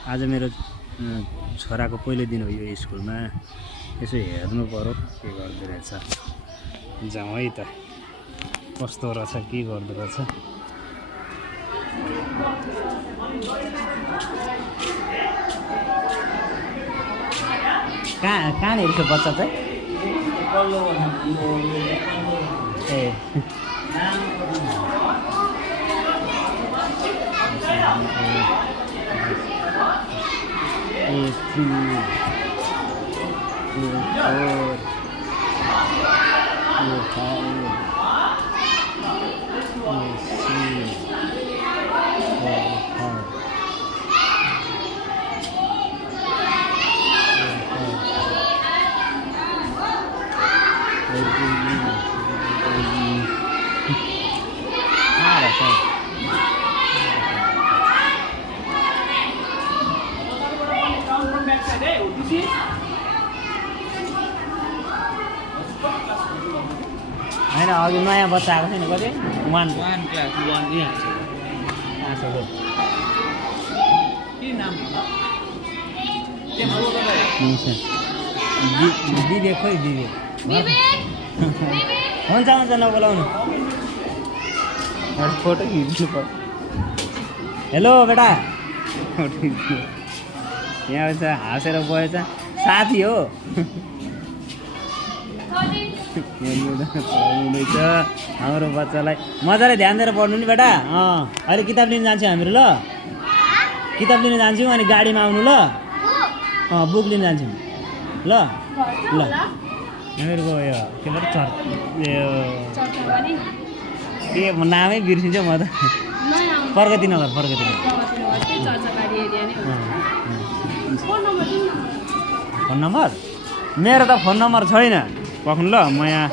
आज मेरो छोराको पहिलो दिन हो यो स्कुलमा। यसो हेर्नु पर्यो के गर्दो रहेछ। जाउँ है त कस्तो रहेछ के गर्दो रहेछ। कहाँनिर छ बच्चा चाहिँ? ए होइन अघि नयाँ बच्चा आएको छैन कति वान क्लास विवेक खोइ विवेक हुन्छ हुन्छ नबोलाउनु फोटो खिच्नु पर्छ। हेलो बेटा यहाँ छ हाँसेर गएछ साथी हो। पढाउनुहुँदैछ हाम्रो बच्चालाई मजाले ध्यान दिएर पढ्नु नि बेटा। अहिले किताब लिन जान्छौँ हामीहरू ल किताब लिन जान्छौँ अनि गाडीमा आउनु ल बुक लिन जान्छौँ ल ल हामीहरूको यो के भन्छ के नामै बिर्सिन्छ म त प्रगति नगर फोन नम्बर मेरो त फोन नम्बर छैन पक्नु ल म यहाँ